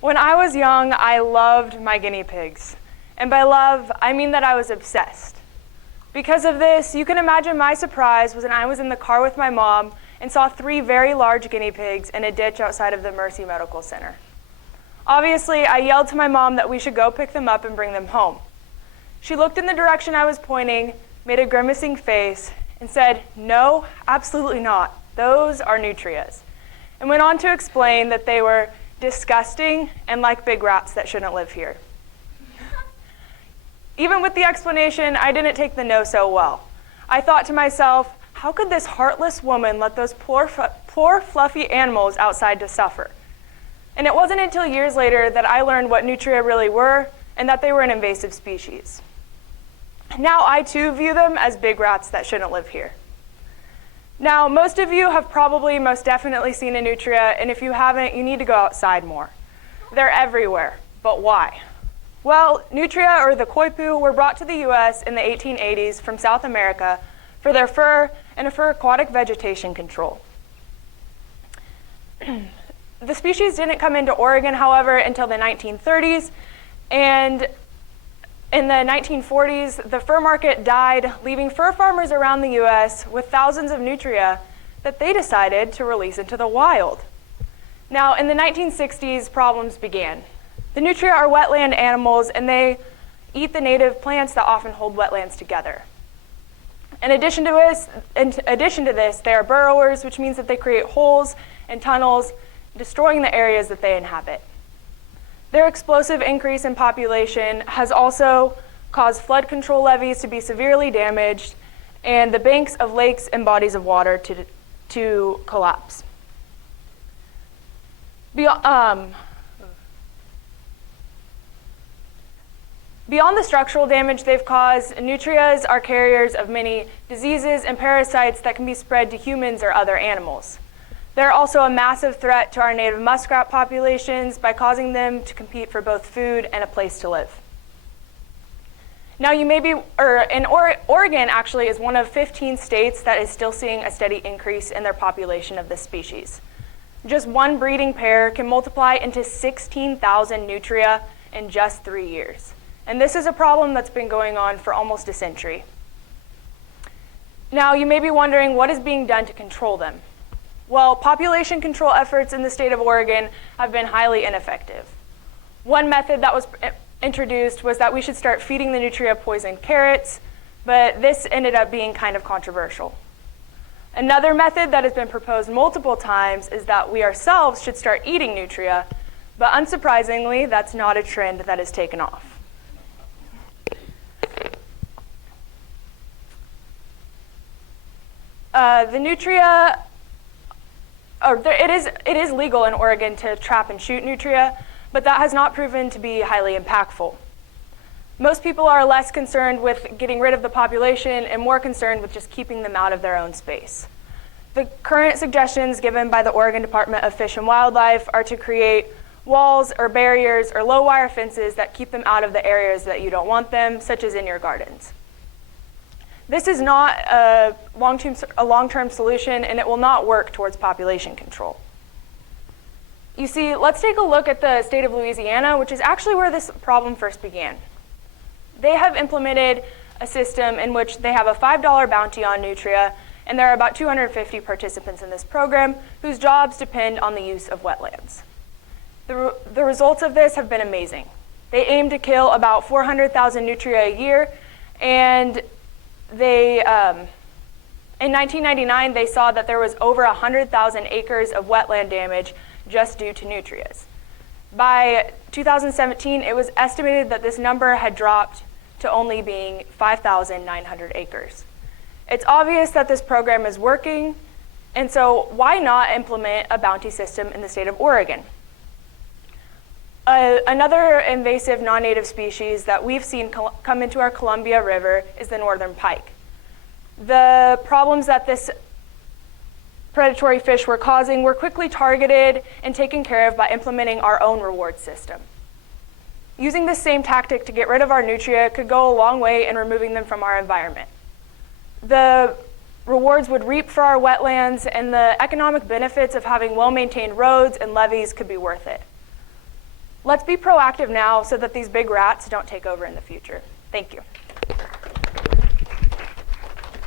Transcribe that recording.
When I was young, I loved my guinea pigs. And by love, I mean that I was obsessed. Because of this, you can imagine my surprise when I was in the car with my mom and saw 3 very large guinea pigs in a ditch outside of the Mercy Medical Center. Obviously, I yelled to my mom that we should go pick them up and bring them home. She looked in the direction I was pointing, made a grimacing face, and said, "No, absolutely not. Those are nutrias," and went on to explain that they were disgusting and like big rats that shouldn't live here. Even with the explanation, I didn't take the no so well. I thought to myself, how could this heartless woman let those poor fluffy animals outside to suffer? And it wasn't until years later that I learned what nutria really were and that they were an invasive species. Now I too view them as big rats that shouldn't live here. Now, most of you have probably most definitely seen a nutria, and if you haven't, you need to go outside more. They're everywhere, but why? Well, nutria, or the koipu, were brought to the US in the 1880s from South America for their fur and for aquatic vegetation control. The species didn't come into Oregon, however, until the 1930s, and in the 1940s, the fur market died, leaving fur farmers around the US with thousands of nutria that they decided to release into the wild. Now, in the 1960s, problems began. The nutria are wetland animals, and they eat the native plants that often hold wetlands together. In addition to this, they are burrowers, which means that they create holes and tunnels, destroying the areas that they inhabit. Their explosive increase in population has also caused flood control levees to be severely damaged and the banks of lakes and bodies of water to collapse. Beyond the structural damage they've caused, nutrias are carriers of many diseases and parasites that can be spread to humans or other animals. They're also a massive threat to our native muskrat populations by causing them to compete for both food and a place to live. Now Oregon actually is one of 15 states that is still seeing a steady increase in their population of this species. Just one breeding pair can multiply into 16,000 nutria in just 3 years. And this is a problem that's been going on for almost a century. Now you may be wondering what is being done to control them. Well, population control efforts in the state of Oregon have been highly ineffective. One method that was introduced was that we should start feeding the nutria poisoned carrots, but this ended up being kind of controversial. Another method that has been proposed multiple times is that we ourselves should start eating nutria, but unsurprisingly, that's not a trend that has taken off. The nutria, it is legal in Oregon to trap and shoot nutria, but that has not proven to be highly impactful. Most people are less concerned with getting rid of the population and more concerned with just keeping them out of their own space. The current suggestions given by the Oregon Department of Fish and Wildlife are to create walls or barriers or low wire fences that keep them out of the areas that you don't want them, such as in your gardens. This is not a long-term solution, and it will not work towards population control. You see, let's take a look at the state of Louisiana, which is actually where this problem first began. They have implemented a system in which they have a $5 bounty on nutria, and there are about 250 participants in this program whose jobs depend on the use of wetlands. The results of this have been amazing. They aim to kill about 400,000 nutria a year, and in 1999, they saw that there was over 100,000 acres of wetland damage just due to nutrias. By 2017, it was estimated that this number had dropped to only being 5,900 acres. It's obvious that this program is working, and so why not implement a bounty system in the state of Oregon? Another invasive non-native species that we've seen come into our Columbia River is the northern pike. The problems that this predatory fish were causing were quickly targeted and taken care of by implementing our own reward system. Using this same tactic to get rid of our nutria could go a long way in removing them from our environment. The rewards would reap for our wetlands, and the economic benefits of having well-maintained roads and levees could be worth it. Let's be proactive now so that these big rats don't take over in the future. Thank you.